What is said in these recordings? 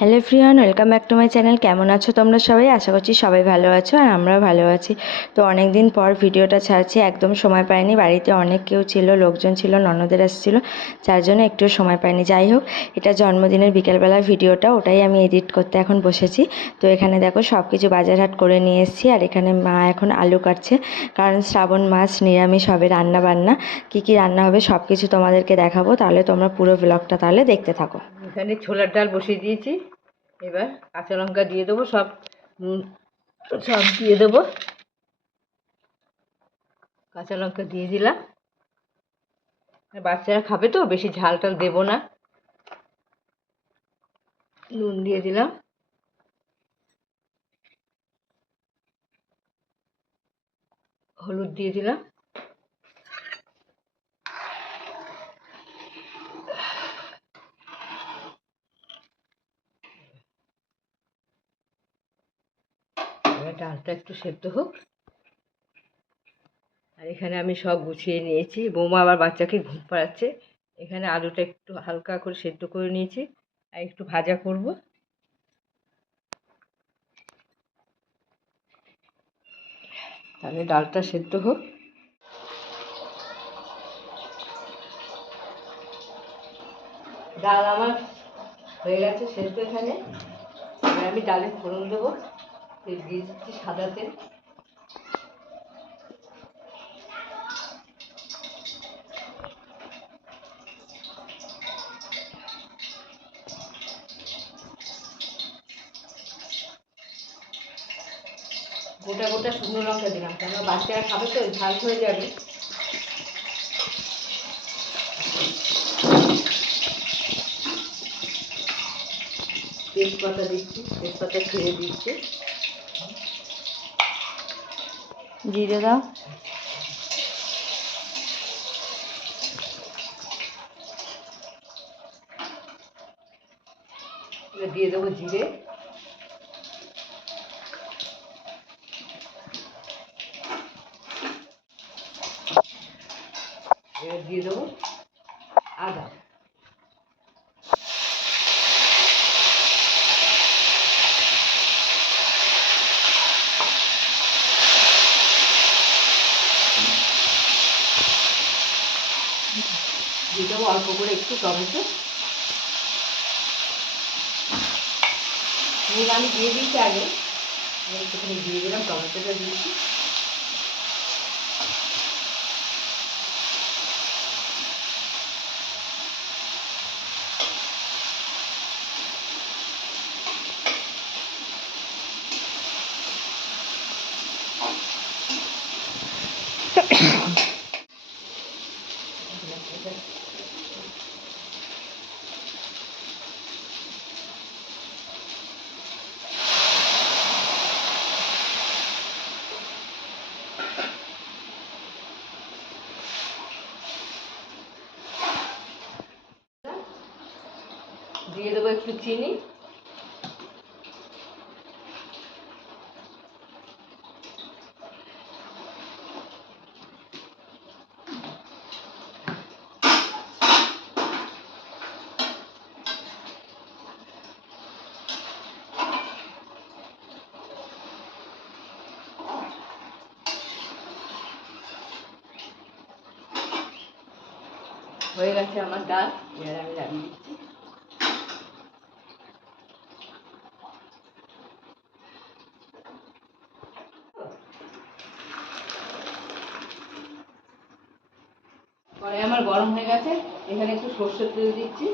Hello everyone, welcome back to my channel. কেমন আছো তোমরা সবাই? আশা করছি সবাই ভালো আছো আর আমরাও ভালো আছি। তো অনেক দিন পর ভিডিওটা ছাড়ছি, একদম সময় পাইনি, বাড়িতে অনেক কেউ ছিল, লোকজন ছিল, ননদের আসছিল, যার জন্য একটু সময় পাইনি। যাই হোক, এটা জন্মদিনের বিকেলবেলার ভিডিওটা, ওটাই আমি এডিট করতে এখন বসেছি। তো এখানে দেখো সব কিছু বাজারহাট করে নিয়ে এসেছি, আর এখানে মা এখন আলু কাটছে, কারণ শ্রাবণ মাস, নিরামিষ হবে, রান্না বান্না কী কী রান্না হবে সব কিছু তোমাদেরকে দেখাবো। তাহলে তোমরা পুরো ব্লগটা তাহলে দেখতে থাকো। এখানে ছোলার ডাল বসিয়ে দিয়েছি। এবার কাঁচা লঙ্কা দিয়ে দেবো, সব সব দিয়ে দেবো। কাঁচা লঙ্কা দিয়ে দিলাম, বাচ্চারা খাবে তো, বেশি ঝাল টাল দেবো না। নুন দিয়ে দিলাম, হলুদ দিয়ে দিলাম, এবার ডালটা একটু সেদ্ধ হোক। আর এখানে আমি সব গুছিয়ে নিয়েছি, বৌমা আবার বাচ্চাকে ঘুম পাড়াচ্ছে। এখানে আলুটা একটু হালকা করে সেদ্ধ করে নিয়েছি, আর একটু ভাজা করব। তাহলে ডালটা সেদ্ধ হোক। ডাল আমার হয়ে গেছে সেদ্ধ। এখানে এবার আমি ডালে ফোড়ন দেবো। তেল দিয়ে দিচ্ছি, সাদা তেল। গোটা গোটা শুকনো লঙ্কা দিলাম, কেন বাচ্চারা খাবে তো, ঝাল হয়ে যাবে। তেজপাতা দিচ্ছি, তেজপাতা ছেড়ে দিচ্ছি। জিরে দাও। এবার দিয়ে দেবো জিরে, এবার দিয়ে দেবো আদা। দিয়ে দেবো অল্প করে একটু টমেটো। নুন আমি দিয়ে দিচ্ছি আগে, একটুখানি দিয়ে দিলাম, টমেটোটা দিয়েছি। দিয়ে দেবো একটু চিনি, হয়ে গেছে আমার ডাল। এবার আমি নামিয়ে দিচ্ছি। পরে আমার গরম হয়ে গেছে, এখানে একটু সর্ষের তেল দিচ্ছি,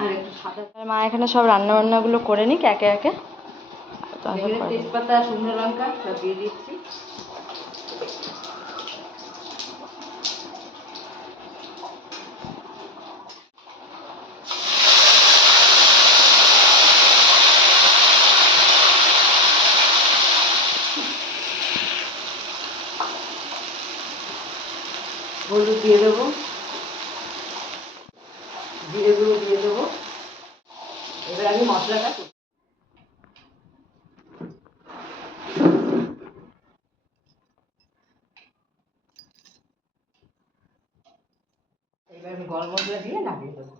আর একটু সাদা। মা এখানে সব রান্না বান্নাগুলো করে নিক একে একে। এখানে তেজপাতা, শুকনো লঙ্কা সব দিয়ে দিচ্ছি। হলুদ দিয়ে দেবো, জিরে গুঁড়ো দিয়ে দেবো। এবার আমি মশলাটা এবার আমি গরম মশলা দিয়ে নামিয়ে দেবো।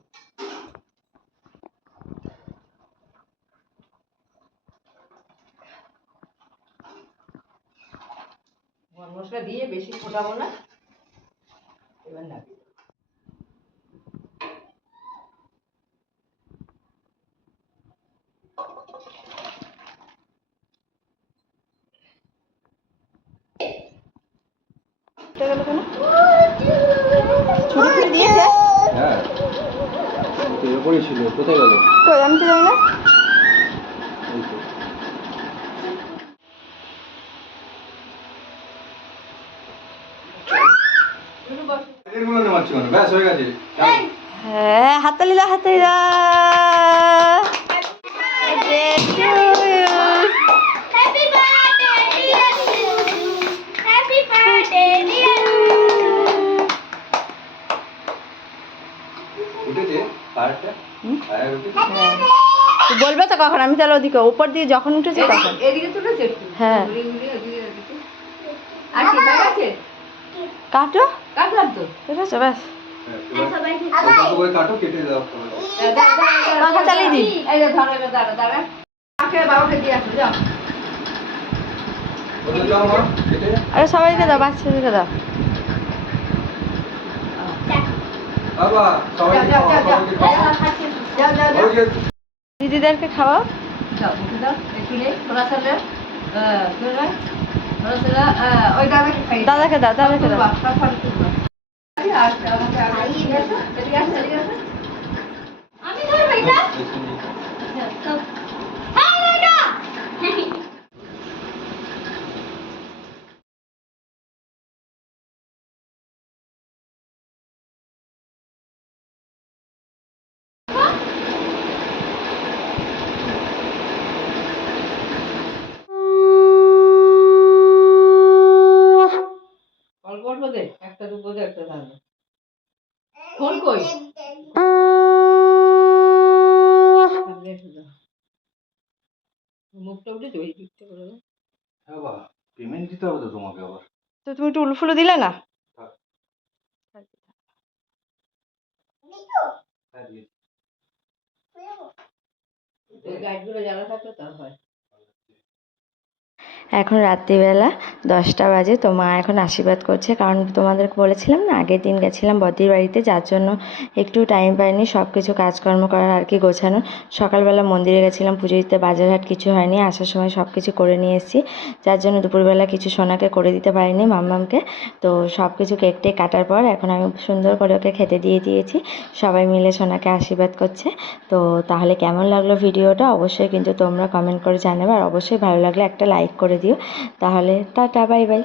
মশলা দিয়ে বেশি ফোটাবো না, এবার না গেল কেন? ছুরি ফুরি দিয়েছে? হ্যাঁ, তো এর উপরেই ছিল, কোথায় গেল? কই আমি তো জানি না। এই তো। এগুলো নামাচ্ছি কেন? ব্যাস হয়ে গেছে। হ্যাঁ, হাততালি দাও, হাততালি দাও। Happy birthday, dear you. Happy birthday, dear you. উঠেছে ফায়ারটা? ফায়ার উঠেছে? হ্যাঁ, তো বলবে তো কখন? আমি তাহলে ওদিকে উপর দিয়ে যখন উঠেছে তখন। এদিকে তুলেছে একটু, হ্যাঁ। ঘুরিয়ে ঘুরিয়ে ওদিকে ওদিকে। আর কি হয়ে গেছে? কাটো, কাটলাম তো। ঠিক আছে ব্যাস। হ্যাঁ, এবার অল্প করে কাটো, কেটে দাও সবাই। পাখা চালিয়ে দিই। এই যে ধরো, এবার দাঁড়া দাঁড়া। মাকে বাবাকে দিয়ে আসো, যাও। ওদের দাও মা, কেটে। আরে সবাইকে দাও, বাচ্চাদেরকে দাও। বাবা, সবাইকে যাও, খাওয়াও, যাও, যাও, সবাইকে খাওয়াও। যাও, যাও, যাও। ওই যে দিদিদেরকে খাওয়াও। যাও, মুখে দাও, একটু নেই, थोड़ा सा ले। थोड़ा सा ले, ওই দাদাকে খাইয়ে দাও। দাদাকে দাও, দাদাকে দাও। বাবা, সব ফালতু না। আর আমাকে আর এদিকে আসো, এদিকে আসো, এদিকে আসো। আমি ধরবো এটা। হ্যাঁ এটা। অল্প অল্প দে, একটা দুটো দে, একটা দাও। ফোন কই? সামনে এসে দাও। মুখটা উঠেছে, ওই দিকটা করে দাও। হ্যাঁ বাবা, পেমেন্ট দিতে হবে তো তোমাকে আবার। তো তুমি একটু উলুফুলু দিলে না? হ্যাঁ, দিয়ে দিই। ওই গাইডগুলো জ্বালা থাকলে তা হয়। এখন রাত্রিবেলা 10টা বাজে, তো মা এখন আশীর্বাদ করছে, কারণ তোমাদেরকে বলেছিলাম না আগের দিন গেছিলাম বদ্রির বাড়িতে, যার জন্য একটু টাইম পাইনি সব কিছু কাজকর্ম করার আর কি গোছানো। সকালবেলা মন্দিরে গেছিলাম পুজো দিতে, বাজারহাট কিছু হয়নি, আসার সময় সব কিছু করে নিয়ে এসেছি, যার জন্য দুপুরবেলা কিছু সোনাকে করে দিতে পারিনি মাম্মামকে। তো সব কিছু কেক টেক কাটার পর এখন আমি সুন্দর করে ওকে খেতে দিয়ে দিয়েছি, সবাই মিলে সোনাকে আশীর্বাদ করছে। তো তাহলে কেমন লাগলো ভিডিওটা অবশ্যই কিন্তু তোমরা কমেন্ট করে জানাবে, আর অবশ্যই ভালো লাগলে একটা লাইক করে দিও। তাহলে টাটা, বাই বাই।